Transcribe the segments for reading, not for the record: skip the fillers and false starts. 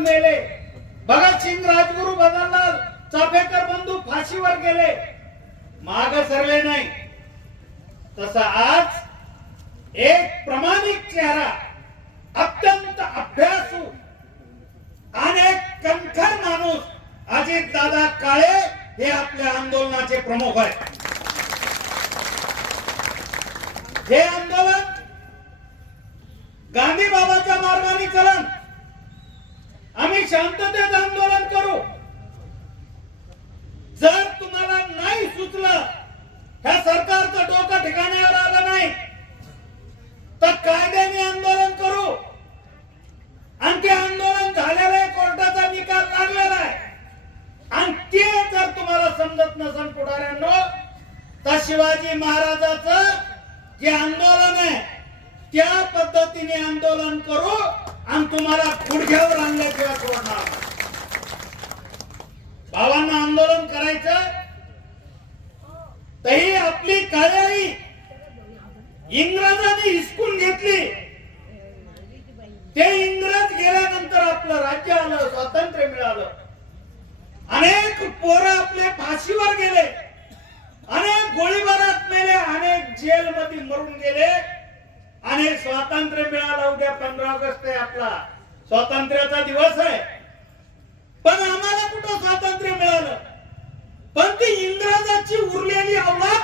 मेले, भगतसिंग, राजगुरू, बदनलाल, चाफेकर बंधू फाशीवर गेले, माग सरले नाही. तसा आज एक प्रामाणिक चेहरा, अत्यंत अभ्यासू आणि एक कणखर माणूस अजित दादा काळे हे आपल्या आंदोलनाचे प्रमुख आहेत. हे आंदोलन गांधी बाबाच्या मार्गाने चलन. आम्ही शांततेत आंदोलन करू. जर तुम्हाला नाही सुचलं, ह्या सरकारचं डोकं ठिकाणावर आलं नाही, तर कायद्याने आंदोलन करू. आणि ते आंदोलन झालेलं आहे, कोर्टाचा निकाल लागलेला आहे. आणि ते जर तुम्हाला समजत नसेल पुढाऱ्यांनो, तर शिवाजी महाराजाचं जे आंदोलन आहे त्या पद्धतीने आंदोलन करू आणि तुम्हाला गुडघ्यावर आणल्याशिवाय सोडणार. भावांना आंदोलन करायचं, तरी आपली काळी इंग्रजांनी हिसकून घेतली. ते इंग्रज गेल्यानंतर आपलं राज्य आलं, स्वातंत्र्य मिळालं. अनेक पोरं आपले फाशीवर गेले, अनेक गोळीबारात मेले, अनेक जेल मध्ये मरून गेले. अनेक स्वातंत्र्य मिळालं. उद्या 15 ऑगस्ट आहे, आपला स्वातंत्र्याचा दिवस आहे. पण आम्हाला कुठं स्वातंत्र्य मिळालं? पण ती इंग्रजाची उरलेली अवलाद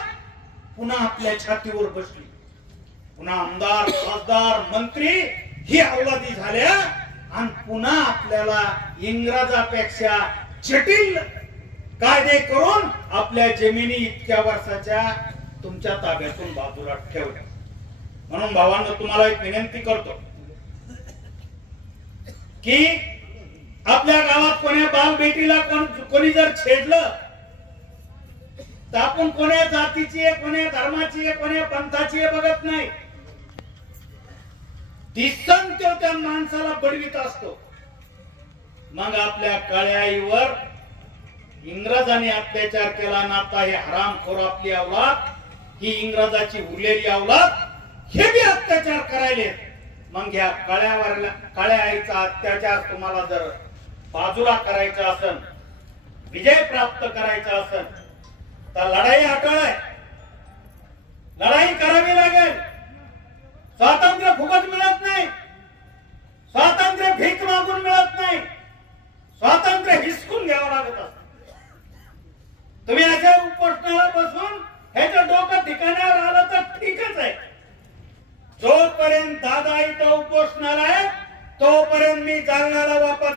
पुन्हा आपल्या छातीवर बसली. पुन्हा आमदार, खासदार, मंत्री ही अवलादी झाल्या आणि पुन्हा आपल्याला इंग्रजापेक्षा जटिल कायदे करून आपल्या जमिनी इतक्या वर्षाच्या तुमच्या ताब्यातून बाजूला ठेवल्या. म्हणून भावांनो, तुम्हाला एक विनंती करतो की आपल्या गावात कोण्या बाल बेटीला कोणी जर छेडलं, तर आपण कोण्या जातीची आहे, कोण्या धर्माची आहे, कोण्या पंथाची आहे बघत नाही. दिसन तो त्या माणसाला बडवीत असतो. मग आपल्या काळ्या आईवर इंग्रजांनी अत्याचार केला ना, आता हे हरामखोर आपली अवलाद, ही इंग्रजाची उरलेली अवलाद, हे बी अत्याचार करायले. मग ह्या काळ्या आईचा अत्याचार तुम्हाला जर बाजूला करायचा असेल, विजय प्राप्त करायचा असेल, तर लढाई अटळ आहे. लढाई करावी लागेल. स्वातंत्र्य फुकट मिळत नाही, स्वातंत्र्य भीक मागून मिळत